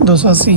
280.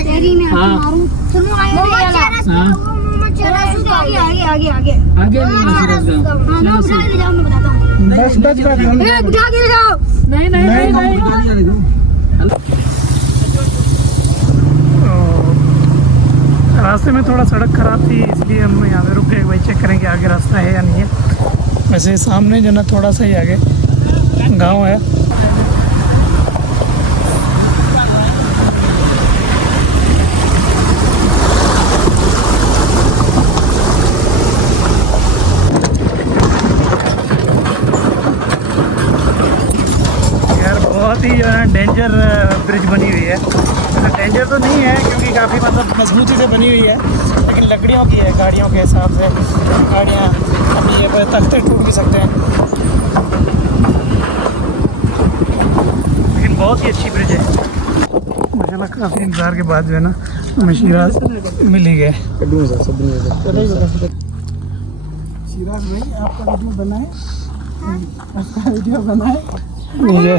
तेरी मैं हाँ। मारूं सुनो हाँ। आगे आगे आगे आगे आगे भी है शिराज गाँव हाँ मैं उठा के ले जाऊँ मैं बताता हूँ बस बस बस उठा के ले जाओ नहीं नहीं नहीं नहीं रास्ते में थोड़ा सड़क खराब थी इसलिए हम यहाँ पे रुक गए भाई चेक करेंगे आगे रास्ता है या नहीं है वैसे सामने जो ना थोड़ा सा ही आगे गांव है यार बहुत ही जो है डेंजर ब्रिज बनी हुई है डेंजर तो नहीं है क्योंकि काफ़ी मतलब मजबूती से बनी हुई है लेकिन लकड़ियों की है गाड़ियों के हिसाब से गाड़ियाँ अपनी ये पर तख्ते टूट भी सकते हैं लेकिन बहुत ही अच्छी ब्रिज है माशाल्लाह काफ़ी इंतज़ार के बाद जो है ना हमें शिराज मिल ही गए शिराज भाई आपका वीडियो बनाए आपका वीडियो बनाए ये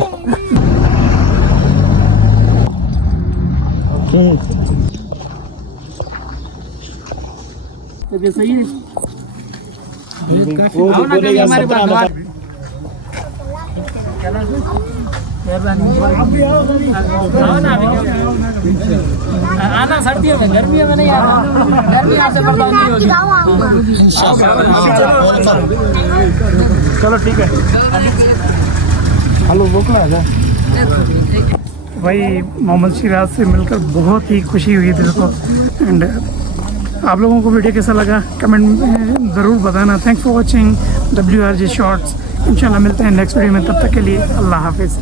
तो सही है वो आओ ना कभी हमारे पास बात आओ ना आना सर्दियों में गर्मियों में नहीं आना गर्मी आपसे बर्दाश्त नहीं होगी चलो ठीक है हेलो बोकला है भाई मोहम्मद शिराज से मिलकर बहुत ही खुशी हुई दिल को एंड आप लोगों को वीडियो कैसा लगा कमेंट में ज़रूर बताना thanks for watching WRJ shorts इंशाल्लाह मिलते हैं नेक्स्ट वीडियो में तब तक के लिए अल्लाह हाफिज़